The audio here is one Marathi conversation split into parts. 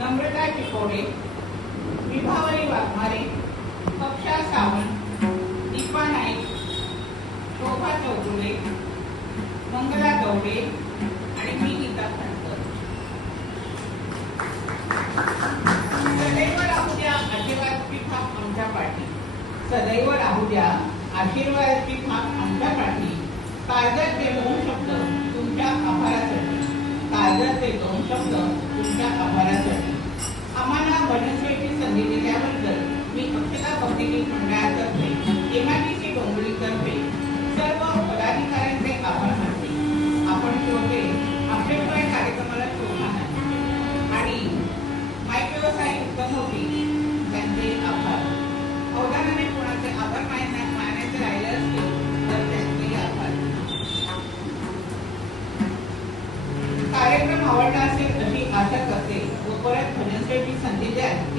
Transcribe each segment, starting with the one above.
नम्रता चिकोडे विभावरी वाघमारे कक्षा सावंत दीपा नाईक शोभा चौगुले मंगला गवडे आणि मी गीता खंडकर. सदैव राहू द्या आशीर्वाद पीठ हा आमच्या पाठी. सदैव राहू द्या आशीर्वाद पीठ हा आमच्या पाठी. काळजात ते दोन शब्द तुमच्या आभारासाठी. काळजात ते दोन शब्द तुमच्या आभारासाठी.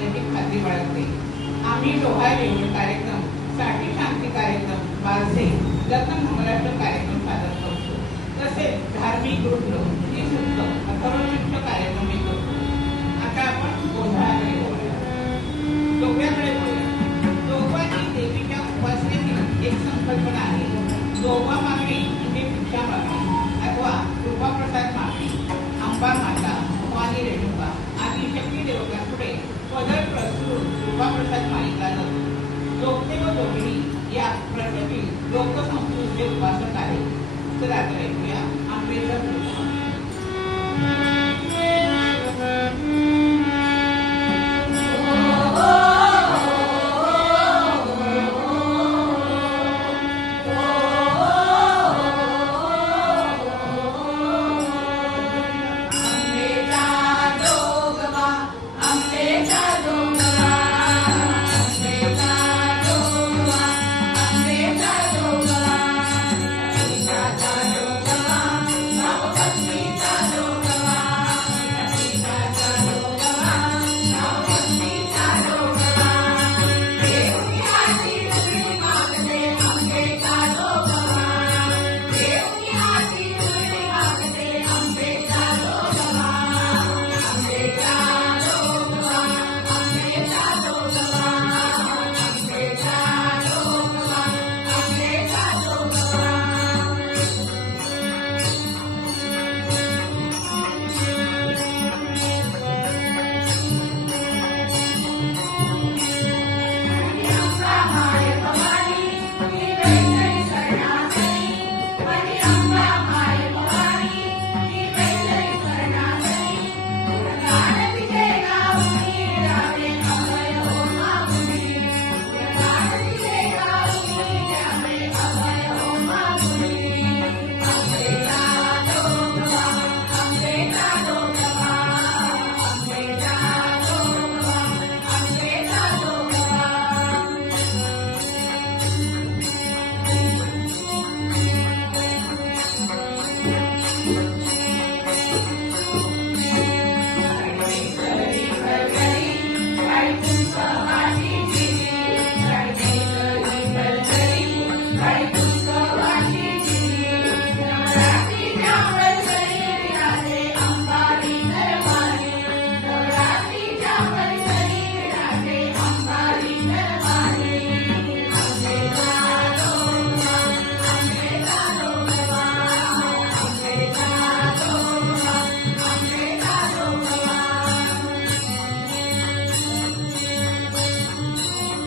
सांस्कृतिक खात्री बाळगते. आम्ही डोहा जेवण कार्यक्रमसाठी शांती कार्यक्रम बारसे जतन महाराष्ट्र कार्यक्रम सादर करतो. तसेच धार्मिक गृह ही सुद्धा अथर्वचित्र कार्यक्रम येतो. आता आपण गोंधळ सेवाप्रसाद मागितला जातो लोकसेवा जोडणी या प्रत्येक लोकसंस्कृतीचे उपासक आहे